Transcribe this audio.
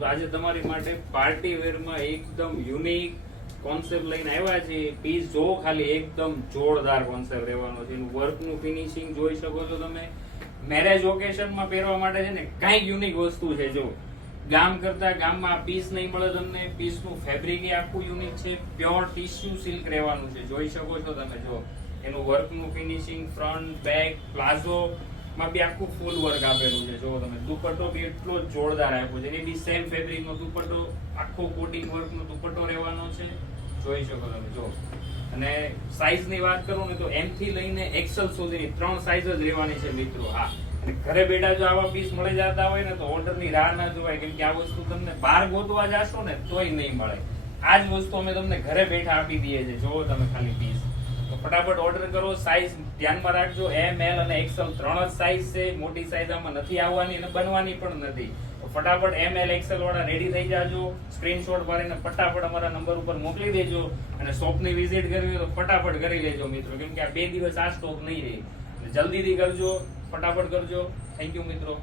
તો આજે તમારી માટે પાર્ટી વેરમાં એકદમ યુનિક કોન્સેપ્ટ લઈને આવ્યા છે. પીસ જો ખાલી એકદમ જોરદાર કોન્સેપ્ટ રહેવાનો છે. એનું વર્કનું ફિનિશિંગ જોઈ શકો છો તમે. મેરેજ ઓકેશનમાં પહેરવા માટે છે ને કાંઈક યુનિક વસ્તુ છે. જો ગામ કરતા ગામમાં પીસ નહીં મળે તમને. પીસનું ફેબ્રિક એ આખું યુનિક છે. પ્યોર ટીશ્યુ સિલ્ક રહેવાનું છે. જોઈ શકો છો તમે. જો એનું વર્કનું ફિનિશિંગ ફ્રન્ટ બેક પ્લાઝો માં બી આખું ફૂલ વર્ક આપેલું છે. જો તમે દુપટ્ટો બી એટલો જોરદાર આપ્યો છે. એ બી સેમ ફેબ્રિક નો દુપટ્ટો, આખો કોટિંગ વર્ક નો દુપટ્ટો રહેવાનો છે. જોઈ શકો તમે. જો અને સાઈઝ ની વાત કરું ને તો એમ થી લઈને એક્સેલ સુધીની 3 સાઈઝ જ રહેવાની છે મિત્રો. હા, ઘરે બેઠા જો આવા પીસ મળી જતા હોય ને તો ઓર્ડર ની રાહ ના જોવાય, કેમ કે આ વસ્તુ તમને બહાર ગોતવા જાશો ને તોય નહીં મળે. આ જ વસ્તુ અમે તમને ઘરે બેઠા આપી દઈએ છીએ. જોવો તમે ખાલી પીસ, તો ફટાફટ ઓર્ડર કરો. સાઈઝ ધ્યાનમાં રાખજો, એમ એલ અને એક્સેલ 3 જ સાઈઝ છે. મોટી સાઈઝ આમાં નથી આવવાની અને બનવાની પણ નથી. તો ફટાફટ એમ એલ એક્સેલ વાળા રેડી થઈ જાજો. સ્ક્રીનશોટ પાડીને ફટાફટ અમારા નંબર ઉપર મોકલી દેજો. અને શોપની વિઝિટ કરવી હોય તો ફટાફટ કરી લેજો મિત્રો, કેમ કે આ 2 દિવસ આ સ્ટોક નહીં રહે. જલ્દીથી કરજો, ફટાફટ કરજો. થેન્ક યુ મિત્રો.